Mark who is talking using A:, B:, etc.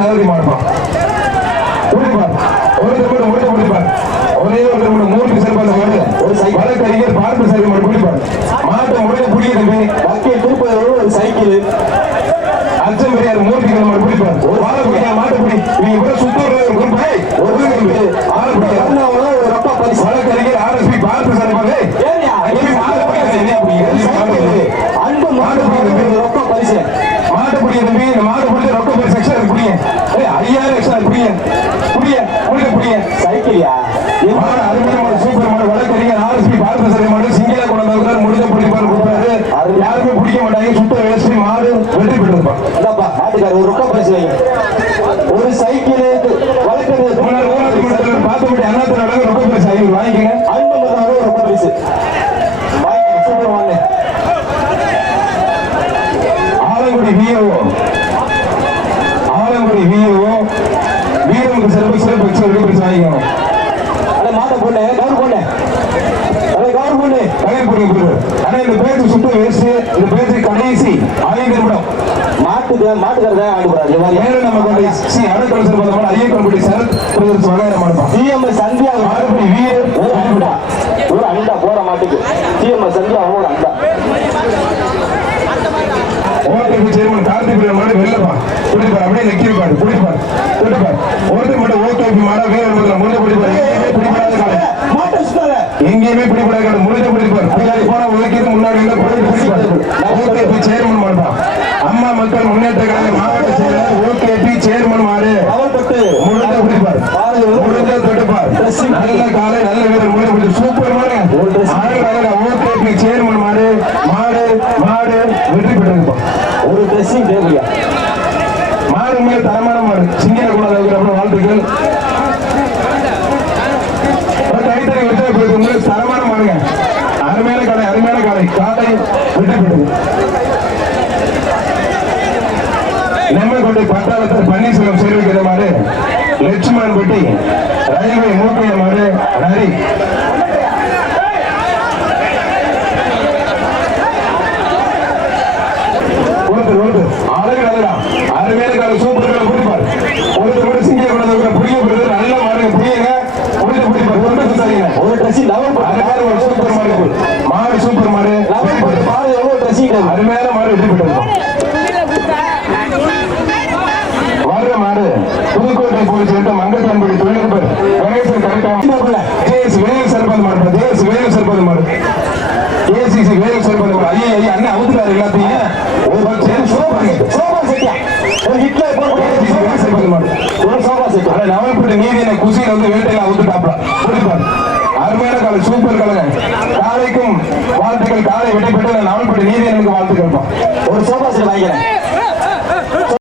A: சாரதி மாடுப்பான் குடிப்பார் ஒரு தம்பி முடிக்க முடிப்பார் ஒரே ஒரு தம்பி மூன்று சிறப்பான மாடு
B: ஒரு சைக்கிள்.
A: வழக்கறிஞர் பார்த்து சரி மாடு குடிப்பார் மாட்டை புடிய தம்பி
B: வக்கீல் திருப்பதி ஒரு சைக்கிள்.
A: அச்சம் பெரியார் மூர்த்தி மாடு குடிப்பார் வாழை குடியா மாட்டை குடி நீங்க கூட சுத்தூர் குடிப்பாய் ஒரு தம்பி ஆளை குடியா
B: ஒரு ரொக்க பரிசு
A: வழக்கறிஞர் ஆர்எஸ்பி பார்த்து சரி மாடு
B: ஏரியா
A: அங்கே மாடு குடியாது என்ன குடிக்கிறது
B: அன்பு மாடு ஒரு ரொக்க பரிசு
A: மாட்டு புடிய தம்பி இந்த மாடு புடிச்ச ரொக்க பேர் செக்ஷன் புடிய ஏய் ஐயாயிரம் எக்ஸ்ட்ரா புடிய புடிய புடிய புடிய
B: சைக்கிள்யா
A: மாடு அருமையான மாடு சூப்பர் மாடு வழக்கறிஞர் ஆர்எஸ்பி பார்த்த சரி மாடு சிங்கிளா கொண்டாந்து முடிஞ்ச பிடிப்பாரு கொடுப்பாரு யாருமே பிடிக்க மாட்டாங்க சுத்த வேஸ்ட் மாடு வெற்றி பெற்றிருப்பான்
B: இந்தாப்பா மாட்டுக்கார ஒரு பரிசு வைங்க. ஒரு சைக்கிள் வழக்கறிஞர்
A: பார்த்துவிட்டு அண்ணாத்திர அழகு ரொக்க பேர் வாங்கிக்கங்க.
B: மகனாக ஒரு ரொக்க பரிசு வாங்க சூப்பர் வாங்க.
A: ஆலங்குடி விஓ ஆலங்குடி விஓ வீரமுக்கு சிறப்பு சிறப்பு சிறப்பு பரிசு வாங்கிக்கணும்
B: அட மாட்டை பொண்ணு கவுர் பொண்ணு அட கவுர் பொண்ணு
A: கலை புரிய புரியுது ஆனா இந்த பேச்சு சுத்த வேஸ்ட் இந்த பேச்சு கடைசி. ஐந்து நிமிடம்.
B: மாட்டுக்கு மாட்டுக்காரர் தான் ஆண்டு போறாரு இவங்க
A: மேலும் நம்ம கொண்டு சி அடக்கல் சிறப்பான ஐயப்பன் படி சரத் பிரதர்ஸ் வகையான மாடுப்பான்
B: சிஎம் சந்தியா
A: ஆலங்குடி வீரர்
B: ஒரு அண்டா. ஒரு அண்டா போற மாட்டுக்கு. சிஎம் சந்தியா ஒரு அண்டா.
A: ஓட்டுக்கு சேர்மன் கார்த்திக் மாடு வெள்ளப்பா குடிப்பார் அப்படியே நெக்கிருப்பாரு. குடிப்பார் குடிப்பார். ஒருத்தர் மட்டும் ஓட்டு மாடா வீரர் முதல்ல முடிஞ்ச குடிப்பார். எங்கேயுமே பிடிப்படாத காலை
B: மாட்டை சுத்தாத.
A: எங்கேயுமே பிடிப்படாத முடிஞ்ச பிடிப்பார் பின்னாடி போன உலகிற்கு முன்னாடி சேர்மன் மாடுப்பான் அம்மா மக்கள் முன்னேற்ற கழக மாவட்ட செயலர் ஓகேபி சேர்மன்
B: தொட்டு
A: முடிஞ்ச பிடிப்பார். முடிஞ்ச தொடுப்பார் நல்ல காலை நல்ல வீரர் முடிஞ்ச பிடி சூப்பர் அழகா ஓகேபி சேர்மன் மாடு மாடு மாடு வெற்றி பெற்றிருப்பான்
B: ஒரு ட்ரெஸ்ஸிங் டேபிள்யா
A: மாடு மேல் தரமான மாடு. சிங்கிர குணம் அப்புறம் வாழ்த்துக்கள். கைத்தறி வெற்றி போயிட்டு உங்களுக்கு தரமான மாடுங்க. அருமையான காலை அருமையான காலை. காலை வெற்றி பெற்றது நெம்மக்கொண்டை பட்டாளத்தில் பன்னீர்செல்வம் சேர்விக்கிற மாடு லட்சுமணன் பெட்டி ரயில்வே மூக்கைய மாடு நரி ஒருத்தர் ஒருத்தர் அழகு அழகா அருமையான கால சூப்பர் கால குடிப்பார் ஒருத்தர் கூட சிங்கிய கொண்டு புரிய போறது நல்ல மாடுங்க புரியுங்க. முடிஞ்ச பிடிப்பார். ஒருத்தர் சரிங்க
B: ஒரு ட்ரெஸ்ஸிங் லெவல்
A: அருமையான ஒரு சூப்பர் மாடு. மாடு சூப்பர் மாடு.
B: பாரு எவ்வளவு ட்ரெஸ்ஸிங்
A: அருமையான மாடு வெற்றி பெற்றிருக்கோம். அவுத்துறாரு ஒரு பக்கம் சோபா
B: சோபா செட்டியா ஒரு ஹிட்லர் போட்டு
A: ஏசிசி
B: ஒரு சோபா செட்
A: அட நவல்பட்டு நீதியின குசியில் வந்து வேட்டையில அவுத்துட்டாப்ல குடிப்பார் அருமையான காலை சூப்பர் கலங்க காலைக்கும் வாழ்த்துக்கள். காலை வெட்டி பெற்று நவல்பட்டு நீதியனுக்கு வாழ்த்துக்கள்
B: ஒரு சோபா